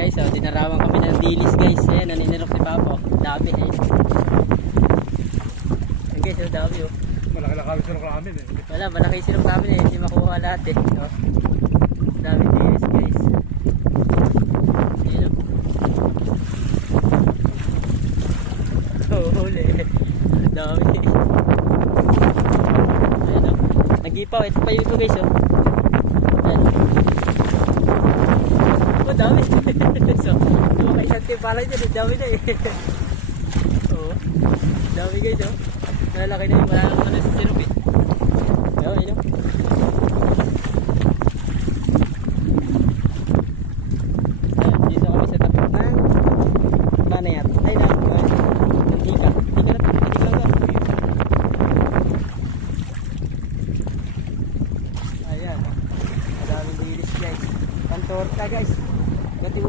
guys, oh, dinarawan kami ng dilis guys. Ayan, naninirok si Papa. Dami eh. Ayan guys, oh, dami oh. Malaki lang kami sinok namin eh. Wala, malaki sinok namin eh. Hindi makuha lahat eh. Oh. Dami dilis guys. Ayan oh. Oh, huli. Dami. Ayan oh. Nag-ipaw. Ito pa yung ito guys oh. Ayan oh. Oh, dami. So, makaisang timpala dyan. Dami na eh. Oo. Dami guys oh. Malalaki na yun. Wala naman na sa sirup eh. Ayun, ayun.